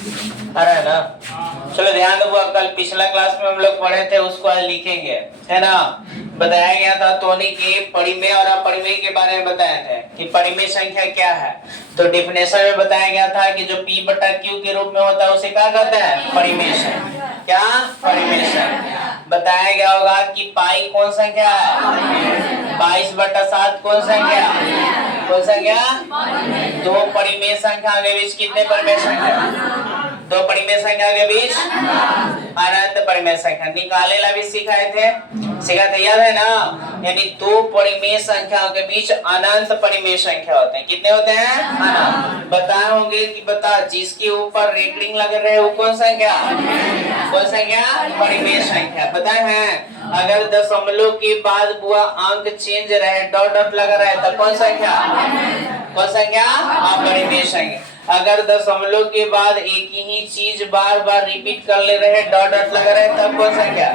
आ रहा है ना। चलो ध्यान दो, कल पिछला क्लास में हम लोग पढ़े थे उसको आज लिखेंगे, है ना। बताया गया था टॉनिक के परिमेय और अपरिमेय के बारे में बताए थे कि परिमेय संख्या क्या है। तो डेफिनेशन में बताया गया था कि जो P बटा Q के रूप में होता है उसे क्या कहते हैं, परिमेय संख्या। क्या, परिमेय संख्या। बताया गया होगा कि पाई कौन संख्या है, 22/7 कौन संख्या, कौन संख्या, दो परिमेय संख्या के बीच कितने परिमेय संख्या, दो परिमेय संख्या के बीच अनंत परिमेय संख्या निकालेला भी सिखाए थे, याद है ना। यानी दो परिमेय संख्याओं के बीच अनंत परिमेय संख्या होते हैं। कितने होते हैं, अनंत। बताए होंगे कि बता जिसके ऊपर रेकरिंग लग रहे हैं वो कौन संख्या, कौन संख्या, परिमेय संख्या। बताए हैं अगर दशमलव के बाद बुआ अंक चेंज रहे, डॉट डॉट लगा रहे तब कौन संख्या, कौन संख्या, अपरिमेय संख्या। अगर दशमलव के बाद एक ही चीज बार बार रिपीट कर ले रहे, डॉट डॉट लगा रहे तब कौन संख्या,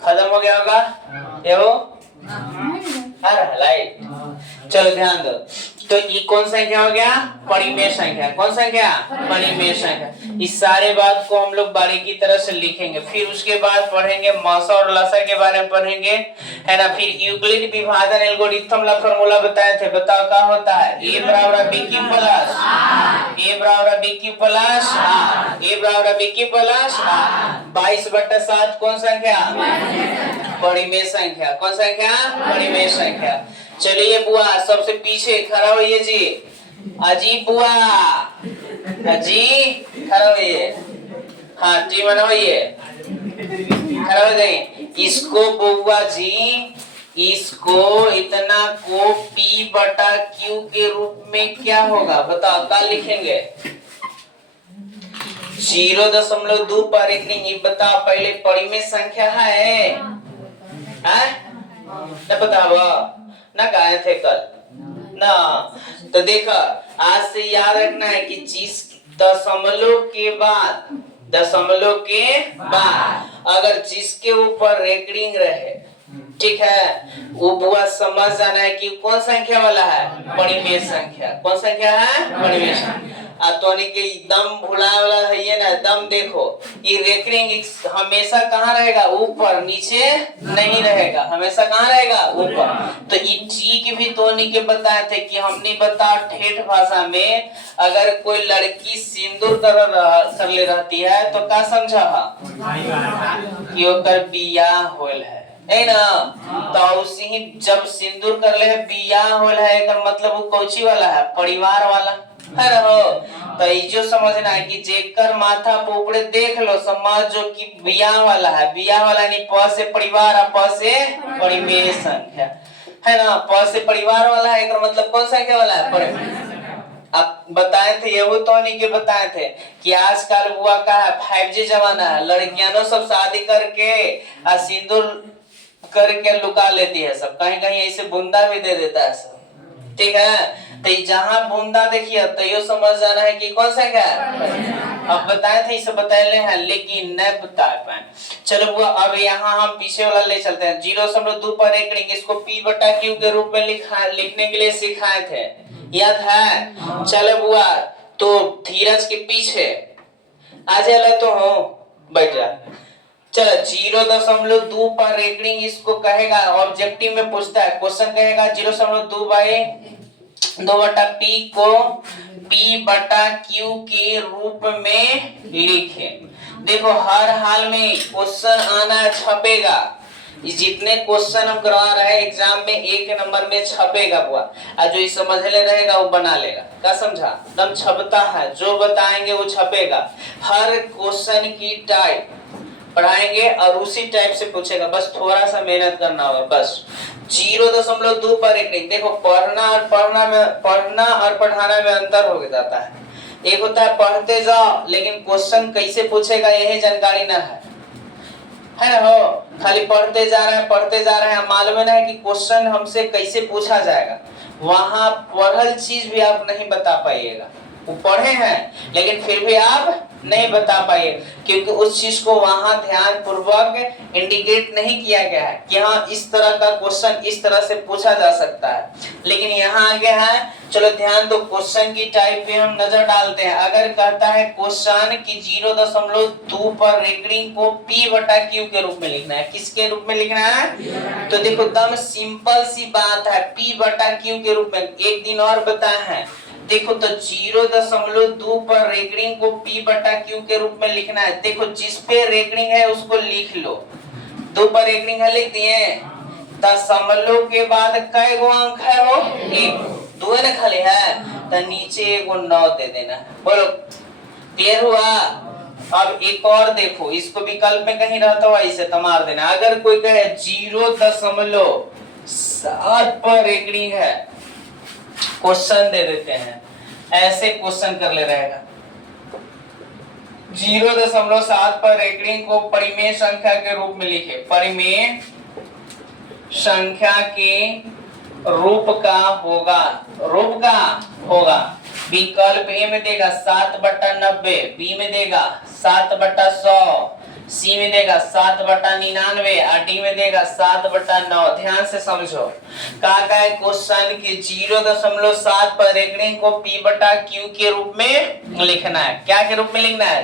खत्म हो गया होगा ये हो लाइट। चलो ध्यान दो, तो ये कौन संख्या हो गया, परिमेय संख्या। कौन संख्या, परिमेय संख्या। इस सारे बात को हम लोग बारीकी तरह से लिखेंगे, फिर उसके बाद पढ़ेंगे मौसा और लसा के बारे में पढ़ेंगे, है ना। फिर यूक्लिड विभाजन एल्गोरिथम ला फॉर्मूला बताए थे, बताओ क्या होता है, a बराबर bq प्लस a बराबर bq प्लस a बराबर bq प्लस 22/7 कौन संख्या, परिमेय संख्या। कौन संख्या, परिमेय संख्या। चलिए बुआ सबसे पीछे खड़ा होइए जी, अजी बुआ, अजी खड़ा होइए, हाँ जी बनाइए, खड़ा हो जाइए। इसको बुआ जी, इसको इतना को P बटा Q के रूप में क्या होगा बताओ, क्या लिखेंगे, 0.2 पर इतनी बताओ। पहले परिमेय संख्या है ना, बताओ ना, गाए थे कल ना। तो देखो आज से याद रखना है कि जिस दशमलव के बाद, दशमलव के बाद अगर जिसके ऊपर रेकरिंग रहे, ठीक है, वो बुआ समझ जाना है कि कौन संख्या वाला है, परिमेय संख्या। कौन संख्या है, परिमेय संख्या। तोनी के दम भुलाए वाला है ये ना, दम देखो ये रेकरिंग हमेशा कहाँ रहेगा, ऊपर, नीचे नहीं रहेगा, हमेशा कहाँ रहेगा, ऊपर। तो ये ठीक भी तोनी के बताए थे कि हमने बता ठेठ भाषा में अगर कोई लड़की सिंदूर कर ले रहती है तो क्या समझा कि ओकर बियाह होल है ना। तो उसी ही जब सिंदूर कर ले बियाह होल है, एकर मतलब वो कौची वाला है, परिवार वाला है ना हो। तो ये जो समझना है कि जेकर माथा पोपड़े देख लो, समझ जो कि बियाह वाला है, बियाह वाला नहीं, प से परिवार और प से परिमेय संख्या, है ना। प से परिवार वाला है, एकर मतलब कौन संख्या वाला है, परिमेय। अब बताए थे ये तो नहीं के बताए थे कि आजकल हुआ का है 5G जमाना है, लड़कियां सब शादी करके सिंदूर करके लुका लेती है सब, कहीं कहीं ऐसे बूंदा भी दे देता है सब, ठीक है। तो जहां बूंदा देखिए तो ये समझ जाना है कि कौन सा क्या है। अब बताए थे इसे बताए हैं लेकिन न बता पाए। चलो बुआ अब यहाँ हम पीछे वाला ले चलते हैं, 0.2 पर रेकरिंग, इसको P बटा Q के रूप में लिखने के लिए सिखाए थे, याद है। चलो बुआ तो धीरज के पीछे आ जाए तो हो बैठ जा। चलो 0.2 पर रेकरिंग इसको कहेगा, ऑब्जेक्टिव में पूछता है क्वेश्चन, कहेगा 0.2 बटा P को P बटा Q के रूप में लिखे। देखो हर हाल में क्वेश्चन आना छपेगा, जितने क्वेश्चन हम करवा रहे हैं एग्जाम में 1 नंबर में छपेगा बुआ, और जो इस समझ ले रहेगा वो बना लेगा, क्या समझा, एकदम छपता है, जो बताएंगे वो छपेगा। हर क्वेश्चन की टाइप पढ़ाएंगे और उसी टाइप से पूछेगा, बस थोड़ा सा मेहनत करना होगा बस। 0.2 पर एक नहीं, देखो पढ़ना और पढ़ाना में अंतर हो जाता है। एक होता है पढ़ते जाओ लेकिन क्वेश्चन कैसे पूछेगा यही जानकारी ना है ना हो, खाली पढ़ते जा रहे हैं, मालूम है ना कि क्वेश्चन हमसे कैसे पूछा जाएगा, वहां पढ़ल चीज भी आप नहीं बता पाइएगा। वो पढ़े हैं लेकिन फिर भी आप नहीं बता पाए, क्योंकि उस चीज को वहां ध्यान पूर्वक इंडिकेट नहीं किया गया है कि हाँ इस तरह का क्वेश्चन इस तरह से पूछा जा सकता है। लेकिन यहाँ आगे है, चलो ध्यान दो, क्वेश्चन की टाइप पे हम नजर डालते हैं। अगर कहता है क्वेश्चन की 0.2 पर रेकरिंग को P/Q के रूप में लिखना है, किसके रूप में लिखना है? तो देखो एकदम सिंपल सी बात है, P/Q के रूप में। एक दिन और बताया है, देखो तो 0.2 पर रेकरिंग को P/Q के रूप में लिखना है। देखो जिस पे रेकरिंग है उसको लिख लो, 2 पर रेकरिंग है लिख दिए, दशमलव के बाद कई गो अंक है वो? 1, 2 ना खाली है, तो नीचे एगो 9 दे देना। बोलो क्लियर हुआ? अब एक और देखो, इसको विकल्प में कहीं रहता हुआ इसे तो मार देना। अगर कोई कहे 0.7 पर रेकरिंग है, क्वेश्चन दे देते हैं, ऐसे क्वेश्चन कर ले रहेगा, 0.7 पर रेकरिंग को परिमेय संख्या के रूप में लिखे, परिमेय संख्या के रूप का होगा, रूप का होगा। विकल्प ए में देगा 7/90, बी में देगा 7/100, सी में देगा 7/99 और डी में देगा 7/9। ध्यान से समझो, का है क्वेश्चन की 0.7 पर रेकरिंग को P/Q के रूप में लिखना है। क्या के रूप में लिखना है?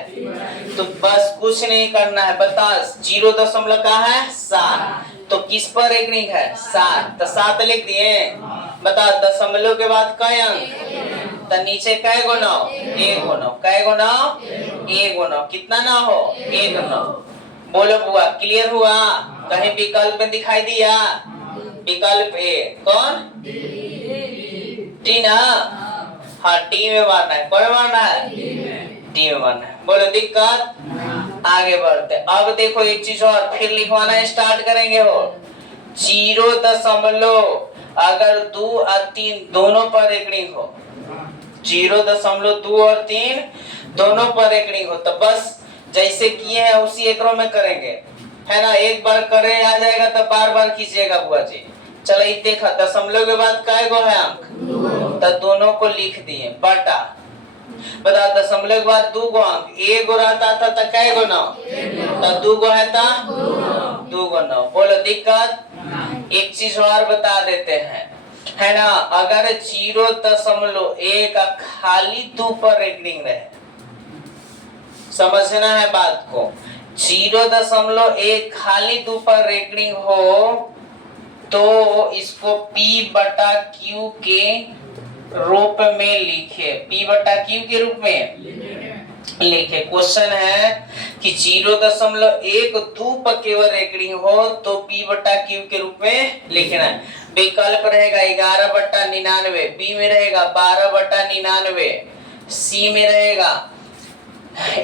तो बस कुछ नहीं करना है, बता 0 का है 7, तो किस पर रेकरिंग है? 7, तो 7 लिख दिए। बता दशमलव के बाद कई अंक, तो नीचे कै गो 9? 1 गो 9। कै गो 9? 1 गो 9। कितना 9 हो? 1 9। बोलो बुआ क्लियर हुआ? कहीं विकल्प में दिखाई दिया? विकल्प ए कौन? डी ना? हाँ डी में मारना है। कौन मारना है? डी में मारना है। बोलो दिक्कत? आगे बढ़ते। अब देखो एक चीज और फिर लिखवाना स्टार्ट करेंगे हो, 0. अगर 2 और 3 दोनों पर रेकरिंग हो, 0.2 और 3 दोनों पर रेकरिंग हो, तो बस जैसे किए हैं उसी एकरों में करेंगे, है ना? एक बार करे आ जाएगा तो बार बार कीजिएगा बुआ जी। चलो ये देखा, दशमलव के बाद काय गो है अंक? तो दोनों को लिख दिए बटा, बता दशमलव के बाद 2 गो अंक, 1 गो रहता था तो काय गो 9, तो 2 गो है तो 2 गो 9। बोलो दिक्कत? एक चीज और बता देते हैं, है ना? अगर 0.1 खाली 2 पर रेकरिंग रहे, समझना है बात को, 0.1 खाली 2 पर रेकरिंग हो तो इसको P/Q के रूप में लिखे, P/Q के रूप में लिखे। क्वेश्चन है कि 0.12 पर केवल रेकरिंग हो तो P/Q के रूप में लिखना है। विकल्प रहेगा 11/99, बी में रहेगा 12/99, सी में रहेगा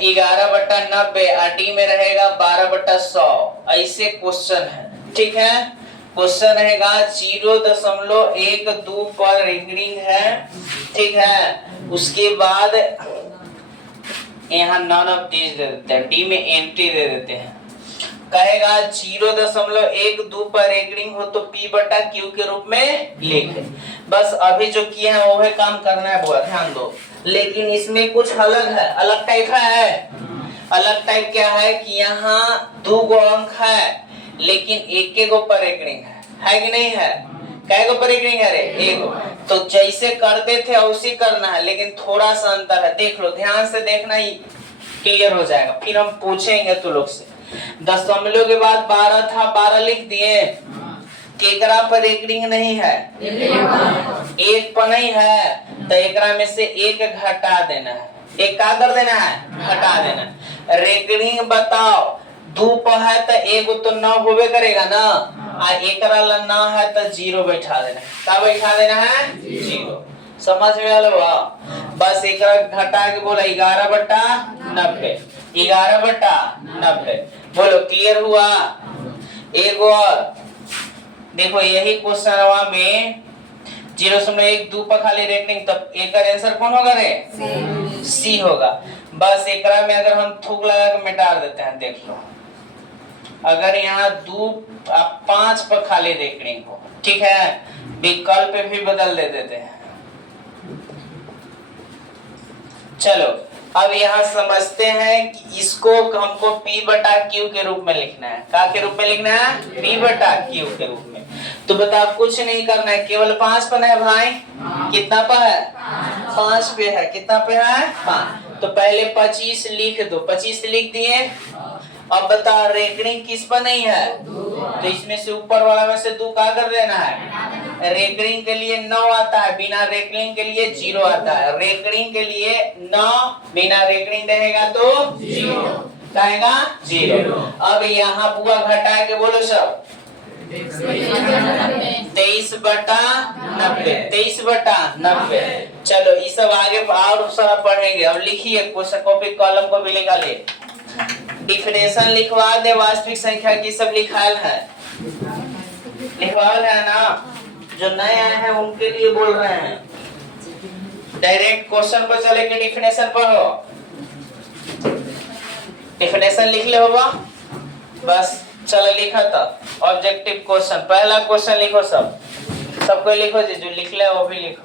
11/90 और डी में रहेगा 12/100। ऐसे क्वेश्चन है, ठीक है? क्वेश्चन रहेगा 0.12 पर रेकरिंग है, ठीक है? उसके बाद यहाँ नॉन ऑफ दीज दे देते हैं, डी में एंट्री दे देते हैं। कहेगा 0.12 पर रेकरिंग हो तो P/Q के रूप में लिख। बस अभी जो किए हैं वो है काम करना है बुआ, ध्यान दो। लेकिन इसमें कुछ अलग है, अलग टाइप है। अलग टाइप क्या है कि यहाँ 2 गो अंक है लेकिन 1 गो पर रेकरिंग है कि नहीं है? कै गो पर रेकरिंग है रे? 1 गो। तो जैसे करते थे उसी करना है, लेकिन थोड़ा सा अंतर है। देख लो, ध्यान से देखना ही क्लियर हो जाएगा। फिर हम पूछेंगे तो लोग से, दशमलव के बाद 12 था, 12 लिख दिए। केकरा पर रेकरिंग नहीं है? 1 पर नहीं है, तो एकरा में से 1 घटा देना है। एक का कर देना है? घटा देना। रेकरिंग बताओ 2 पर है तो 1 तो 9 होबे करेगा ना, आ एकरा ला ना है तो 0 बैठा देना है। क्या बैठा देना है? 0। समझ में आलो? बस एकरा घटा के बोला 11/90, 11/90। बोलो क्लियर हुआ? एक और देखो, यही क्वेश्चन में 0.12 पर खाली रेकरिंग, तब एक आंसर कौन होगा रे? सी होगा। बस एकरा में अगर हम थूक लगा के मिटा देते हैं, देख लो, अगर यहाँ 5 पर खाली रेकरिंग हो, ठीक है, विकल्प भी बदल दे देते हैं। चलो अब यहाँ समझते हैं कि इसको हमको P बटा Q के रूप में लिखना है। क्या के रूप में लिखना है? P बटा Q के रूप में। तो बता कुछ नहीं करना है, केवल 5 पर है भाई। कितना पर है? 5 पे है। कितना पे है? 5। तो पहले 25 लिख दो। 25 लिख दिए। अब बता रेकरिंग किस पर नहीं है? तो इसमें से ऊपर वाला में से 2 का कर देना है। रेकरिंग के लिए 9 आता है, बिना रेकरिंग के लिए 0 आता है। रेकरिंग के लिए 9, बिना रेकरिंग रहेगा तो 0 आएगा 0। अब यहाँ बुआ घटा के बोलो सब 23 बटा 90। 23 बटा 90। चलो ये सब आगे और सारा पढ़ेंगे। अब लिखिए, क्वेश्चन कॉपी कॉलम को भी निकालिए। डिफिनेशन लिखवा दे, वास्तविक संख्या की सब लिखाल है, लिखवाल है ना। जो नए आए हैं उनके लिए बोल रहे हैं। डायरेक्ट क्वेश्चन पर चले के डिफिनेशन पढ़ो। डिफिनेशन लिख ले होगा बस। चलो लिखा था ऑब्जेक्टिव क्वेश्चन। पहला क्वेश्चन लिखो सब, सबको लिखो जी, जो लिख ले वो भी लिखो।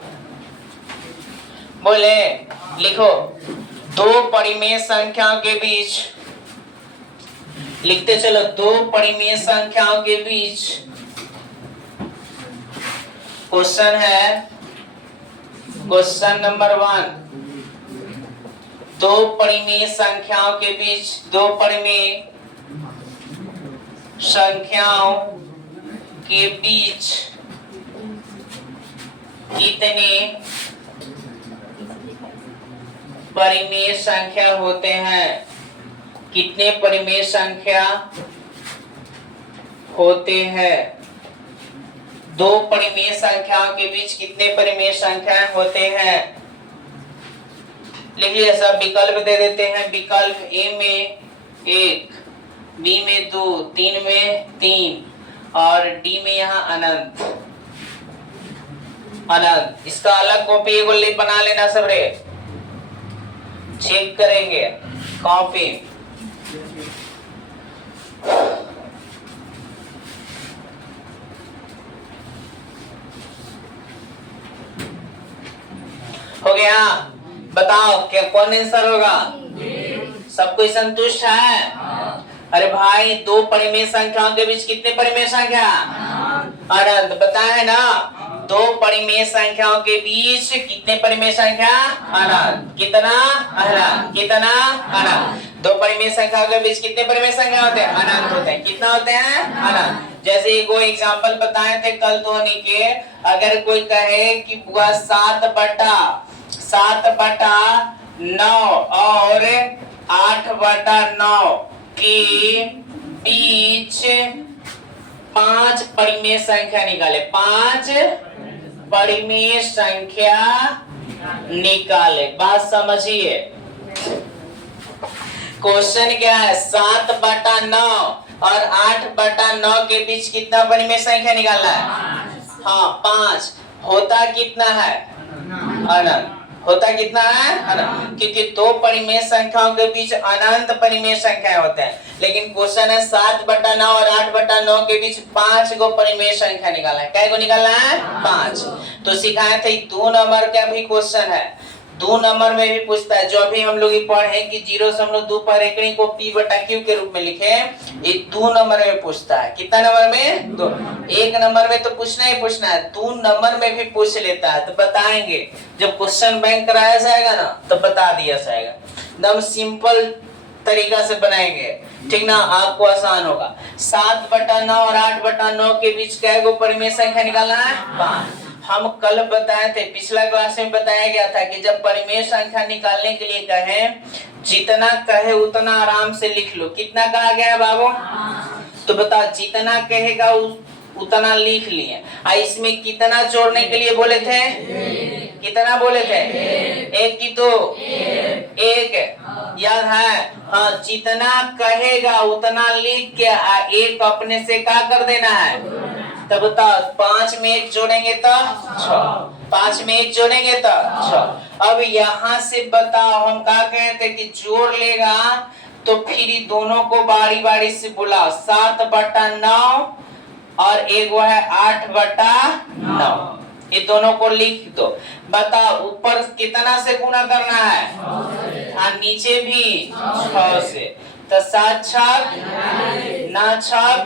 बोले लिखो, 2 परिमेय संख्याओं के बीच, लिखते चलो, 2 परिमेय संख्याओं के बीच क्वेश्चन है। क्वेश्चन नंबर 1, 2 परिमेय संख्याओं के बीच, 2 परिमेय संख्याओं के बीच कितने परिमेय संख्या होते हैं? कितने परिमेय संख्या होते हैं? 2 परिमेय संख्याओं के बीच कितने परिमेय संख्याएं होते हैं? लिख लिया सब। विकल्प दे देते हैं। विकल्प ए में 1, बी में 2, 3 में 3 और डी में यहाँ अनंत। अनंत इसका अलग कॉपी एगो बना लेना सब रे, चेक करेंगे कॉपी। हो गया? बताओ क्या कौन आंसर होगा? सब कोई संतुष्ट है? अरे भाई 2 परिमेय संख्याओं के बीच कितने परिमेय संख्या? अनंत। बताए ना, 2 परिमेय संख्याओं के बीच कितने परिमेय संख्या? अनंत। कितना? अनंत। कितना? अनंत। 2 परिमेय संख्याओं के बीच कितने परिमेय संख्या होते हैं? अनंत होते हैं। कितना होते हैं? अनंत। जैसे कोई एग्जांपल बताए थे कल धोनी के, अगर कोई कहे कि बुआ 7 बटा 9 और 8 बटा 9 के बीच 5 परिमेय संख्या निकाले। 5 परिमेय संख्या निकाले। बात समझिए, क्वेश्चन क्या है? 7 बटा 9 और 8 बटा 9 के बीच कितना परिमेय संख्या निकालना है? हाँ 5। होता कितना है? अनंत। होता कितना है? अनंत। क्योंकि 2 परिमेय संख्याओं के बीच अनंत परिमेय संख्याएं होते हैं। लेकिन क्वेश्चन है 7 बटा 9 और 8 बटा 9 के बीच 5 गो परिमेय संख्या निकालना है। क्या को निकालना है? 5। तो सिखाए थे 2 नंबर का भी क्वेश्चन है। 2 नंबर में भी पूछता है। जो अभी हम लोग पढ़े कि 0.2 पर एकड़ी को P बटा Q के रूप में लिखे, ये 2 नंबर में पूछता है। कितना नंबर में? 2। 1 नंबर में तो पूछना ही पूछना है, 2 नंबर में भी पूछ लेता है। तो बताएंगे जब क्वेश्चन बैंक कराया जाएगा ना तो बता दिया जाएगा। एकदम सिंपल तरीका से बनाएंगे, ठीक ना, आपको आसान होगा। 7 बटा 9 और 8 बटा 9 के बीच कै गो परिमेय संख्या निकालना है? 5। हम कल बताए थे, पिछला क्लास में बताया गया था कि जब परिमेय संख्या निकालने के लिए कहे, जितना कहे उतना आराम से लिख लो। कितना कहा गया है बाबू? तो बता, जितना कहेगा उतना लिख लिए। इसमें कितना जोड़ने के लिए बोले थे? कितना बोले थे? 1 की तो 1 याद है? हाँ, जितना कहेगा उतना लिख के 1 अपने से क्या कर देना है? तब बताओ 5 में 1 जोड़ेंगे तो 6, 5 में 1 जोड़ेंगे तो 6। अब यहाँ से बताओ हम क्या कहते कि जोड़ लेगा तो फिर दोनों को बारी बारी से बुलाओ। 7 बटा 9 और एक वो है 8 बटा 9। ये दोनों को लिख दो। बताओ ऊपर कितना से गुना करना है और नीचे भी 6 से। तो 7 छक 9 छक,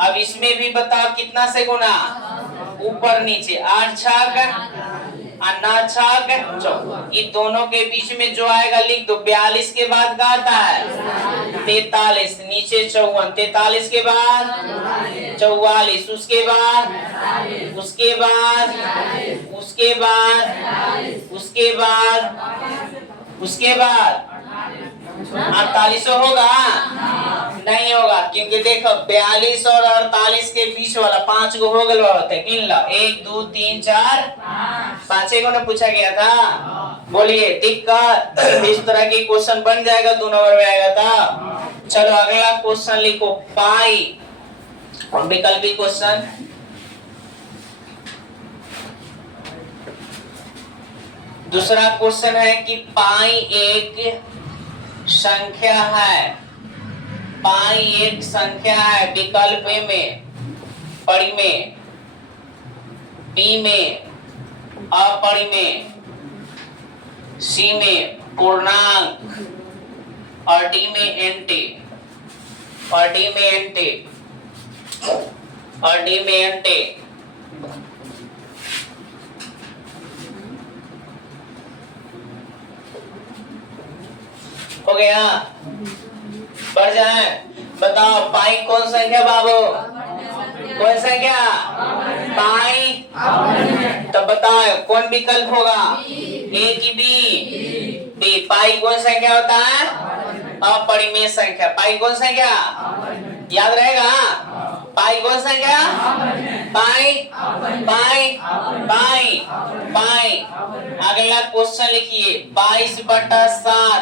अब इसमें भी बताओ कितना से गुना, ऊपर नीचे 8 छक और 9 छक 14। ये दोनों के बीच में जो आएगा लिख दो। 42 के बाद का आता है 43, नीचे 54, 43 के बाद 44, उसके बाद उसके बाद उसके बाद उसके बाद उसके बाद 48 होगा? नहीं होगा, क्योंकि देखो 42 और 48 के बीच वाला 5 गो हो गल होते। गिन लो 1 2 3 4 5 गो ने पूछा गया था। बोलिए दिक्कत इस तरह की क्वेश्चन बन जाएगा, 2 नंबर में आएगा था। चलो अगला क्वेश्चन लिखो, पाई विकल्पी क्वेश्चन। दूसरा क्वेश्चन है कि पाई एक संख्या है। पाई एक संख्या है। विकल्प ए में, परिमेय, बी में अपरिमेय, सी में पूर्णांक और डी में एंटी और डी में एंटी और डी में एंटी। हो गया? बढ़ जाए। बताओ पाई कौन संख्या बाबू? कौन संख्या? पाई। तो बताओ कौन विकल्प होगा, ए की बी? बी। पाई कौन संख्या होता है? अपरिमेय संख्या। पाई कौन संख्या? याद रहेगा? पाई कौन संख्या? पाई पाई पाई पाई। अगला क्वेश्चन लिखिए, 22/7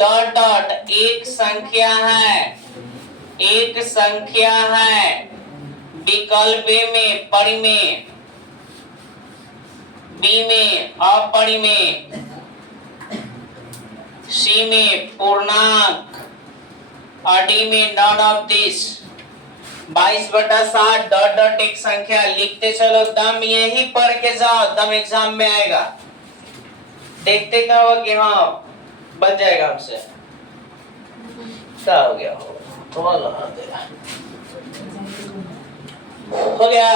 डॉट डॉट एक संख्या है। एक संख्या है। विकल्प ए में परिमेय, बी में अपरिमेय, सी में पूर्णांक और डी में none of this. 22/7 dot dot एक संख्या लिखते चलो। दम यही पढ़ के जाओ, दम एग्जाम में आएगा। देखते क्या हो कि हाँ बन जाएगा हमसे। क्या हो गया? थोड़ा लगा देगा। हो गया?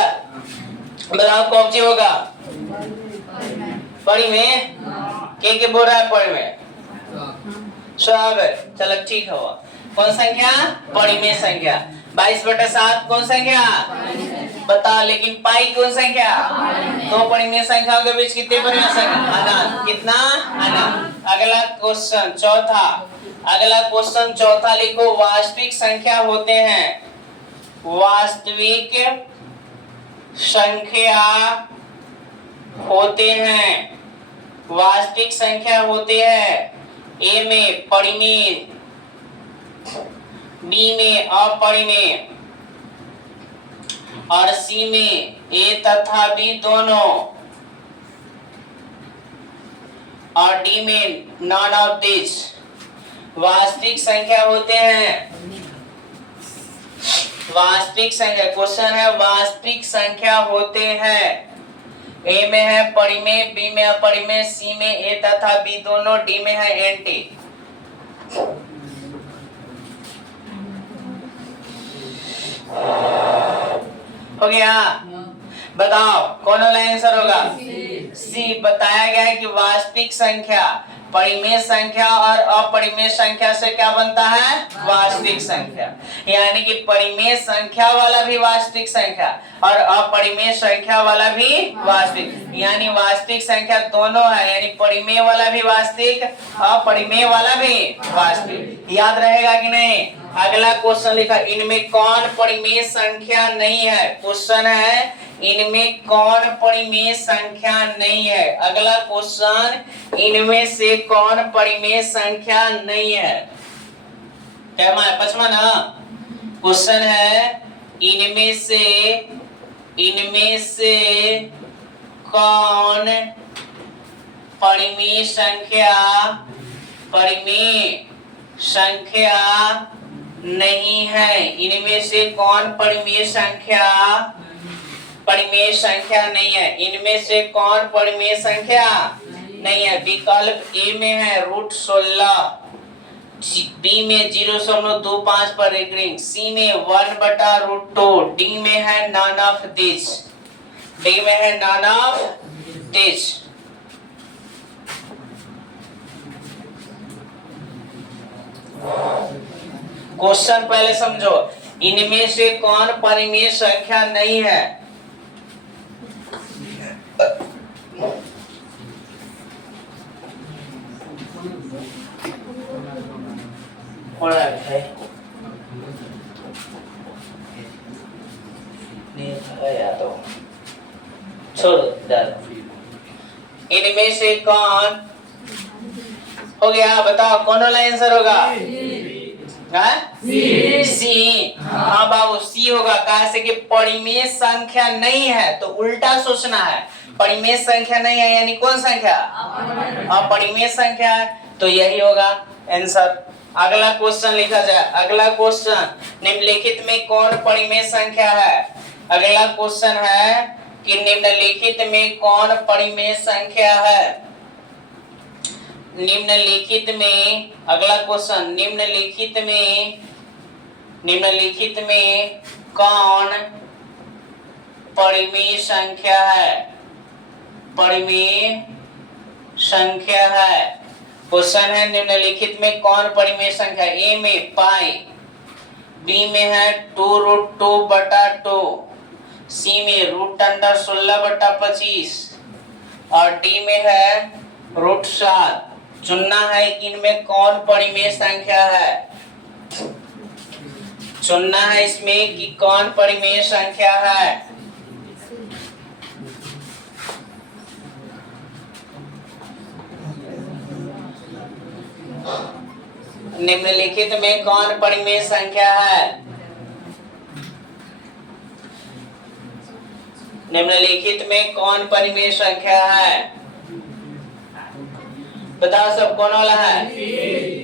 बताओ कौन सी होगा? परिमेय। के बोल रहा है परिमेय? सब चलो ठीक है। कौन संख्या? परिमेय संख्या। 22/7 कौन संख्या? बता। लेकिन पाई कौन संख्या? दो परिमेय संख्याओं के बीच कितने परिमेय संख्या? अनंत। कितना? अनंत। अगला क्वेश्चन चौथा। अगला क्वेश्चन चौथा लिखो, वास्तविक संख्या होते हैं। वास्तविक संख्या होते हैं। वास्तविक संख्या होते हैं। ए में परिमेय, बी में अपरिमेय और सी में ए तथा बी दोनों और डी में नॉन ऑफ दिस। वास्तविक संख्या होते हैं। वास्तविक संख्या क्वेश्चन है, वास्तविक संख्या होते हैं। ए में है परिमेय, बी में अपरिमेय, सी में ए तथा बी दोनों, डी में है एंटी। हो गया? बताओ कौन वाला आंसर होगा? सी। बताया गया है कि वास्तविक संख्या परिमेय संख्या और अपरिमेय संख्या से क्या बनता है? वास्तविक संख्या। यानी कि परिमेय संख्या वाला भी वास्तविक संख्या और अपरिमेय संख्या वाला भी वास्तविक, यानी वास्तविक संख्या दोनों है। यानी परिमेय वाला भी वास्तविक, अपरिमेय वाला भी वास्तविक। याद रहेगा कि नहीं? अगला क्वेश्चन लिखा, इनमें कौन परिमेय संख्या नहीं है? क्वेश्चन है इनमें कौन परिमेय संख्या नहीं है। अगला क्वेश्चन, इनमें से कौन परिमेय संख्या नहीं है? क्या मैं 5वां ना क्वेश्चन है, इनमें से कौन परिमेय संख्या नहीं है। इनमें से कौन परिमेय संख्या परिमेय संख्या नहीं है। इनमें से कौन परिमेय संख्या नहीं है? विकल्प ए में है √16, बी में 0.25 पर रिंग, सी में 1/√2, डी में है नन ऑफ दिस। डी में है नन ऑफ दिस। क्वेश्चन पहले समझो, इनमें से कौन परिमेय संख्या नहीं है? तो छोड़ो, इनमें से कौन हो गया? बताओ कौन वाला आंसर होगा? सी। हाँ बाबू, सी होगा। कहा से कि परिमेय संख्या नहीं है, तो उल्टा सोचना है। परिमेय संख्या नहीं है यानी कौन संख्या? अपरिमेय संख्या है, तो यही होगा आंसर। अगला क्वेश्चन लिखा जाए। अगला क्वेश्चन, निम्नलिखित में कौन परिमेय संख्या है? अगला क्वेश्चन है कि निम्नलिखित में कौन परिमेय संख्या है? निम्नलिखित में, अगला क्वेश्चन, निम्नलिखित में कौन परिमेय संख्या है? परिमेय संख्या है। क्वेश्चन है निम्नलिखित में कौन परिमेय संख्या? ए में पाई, बी में है 2√2/2, सी में √16/25 और डी में है √7। चुनना है कि इनमें कौन परिमेय संख्या है। चुनना है इसमें कि कौन परिमेय संख्या है। निम्नलिखित में कौन परिमेय संख्या है? निम्नलिखित में कौन परिमेय संख्या है? बताओ सब, कौन वाला है?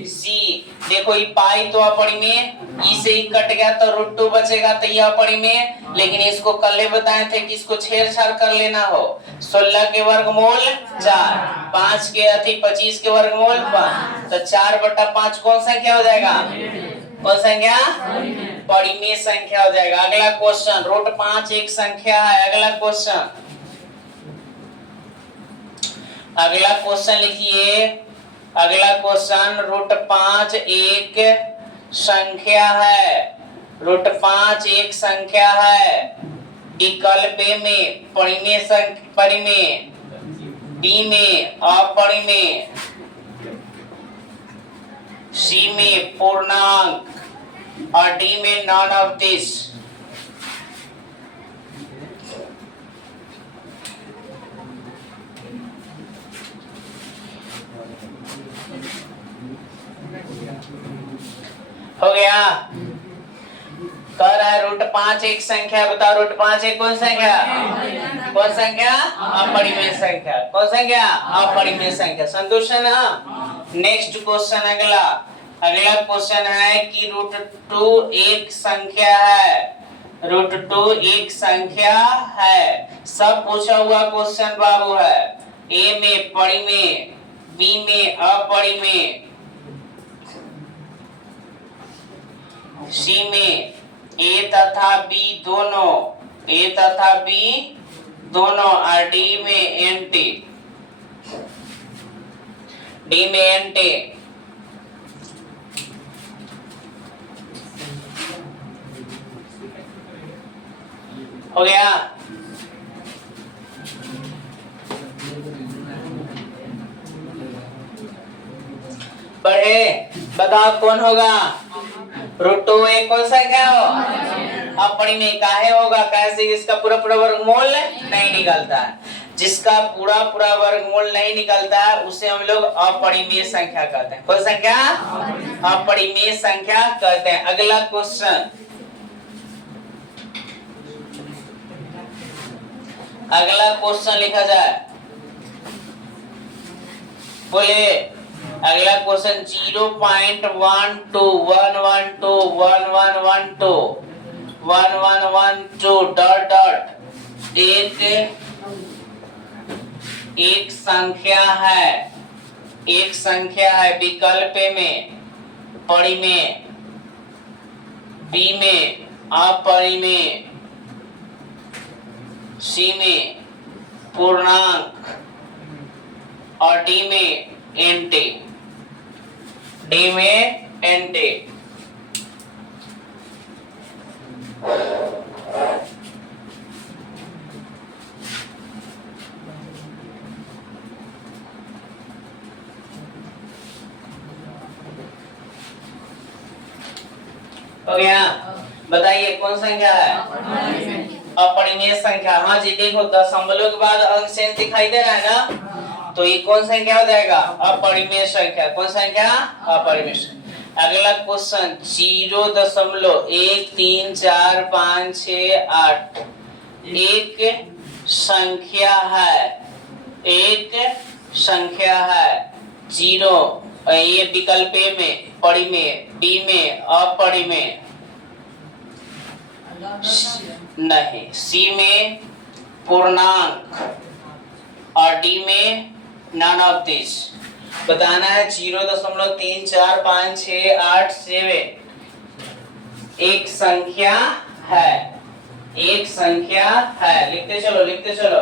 सी। देखो ये पाई तो अपरिमेय, ई से ही कट गया तो √2 बचेगा, तो यह अपरिमेय। लेकिन इसको कल बताए थे कि इसको छेड़छाड़ कर लेना हो। 16 के वर्गमूल 4, 5 के 25 के वर्गमूल 5, तो 4/5 कौन संख्या हो जाएगा? कौन संख्या? परिमेय संख्या हो जाएगा। अगला क्वेश्चन, √5 एक संख्या है। अगला क्वेश्चन, अगला क्वेश्चन लिखिए। अगला क्वेश्चन, √5 एक संख्या है। √5 एक संख्या है। विकल्प ए में परिमेय, बी में अपरिमेय, सी में पूर्णांक और डी में नॉन ऑफ दिस। हो गया? कह रहा है √5 एक संख्या। बताओ √5 एक कौन संख्या? कौन संख्या? अपरिमेय संख्या। कौन संख्या? अपरिमेय संख्या। संतुष्ट है ना? नेक्स्ट क्वेश्चन, अगला क्वेश्चन है कि √2 एक संख्या है। √2 एक संख्या है। सब पूछा हुआ क्वेश्चन बाबू है। ए में परिमेय, बी में अपरिमेय, सी में ए तथा बी दोनों और डी में एंटी। हो गया? बढ़े, बताओ कौन होगा? √2 एक कौन संख्या हो? अपरिमेय। काहे होगा? कैसे? इसका पूरा वर्गमूल नहीं निकलता है। जिसका पूरा वर्गमूल नहीं निकलता है उसे हम लोग अपरिमेय संख्या कहते हैं। कौन संख्या? अपरिमेय संख्या कहते हैं। अगला क्वेश्चन, लिखा जाए। बोले अगला क्वेश्चन, 0.12 1112 1112 एक संख्या है, एक संख्या है विकल्प में, परिमेय, बी में अपरिमेय, सी में पूर्णांक और डी में एंटी, डी में एंटी। हो गया? बताइए कौन संख्या है? अपरिमेय संख्या। हाँ जी, देखो दशमलव के बाद अंक चिन्ह दिखाई दे रहा है ना, तो ये कौन संख्या हो जाएगा? अपरिमेय संख्या। कौन संख्या? अपरिमेय संख्या। अगला क्वेश्चन 0.13456 एक संख्या है, एक संख्या है। 0 ये विकल्प ए में परिमेय, बी में अपरिमेय, नहीं, सी में पूर्णांक और डी में नॉन ऑफ दिस। बताना है 0.34567 एक संख्या है, एक संख्या है। लिखते चलो, लिखते चलो,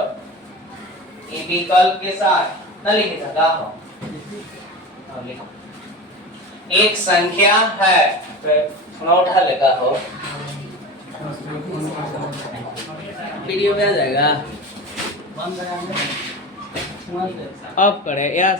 ये विकल्प के साथ ना लिखे था हो। एक संख्या है, उठा लेगा हो, वीडियो में आ जाएगा, ऑफ करे या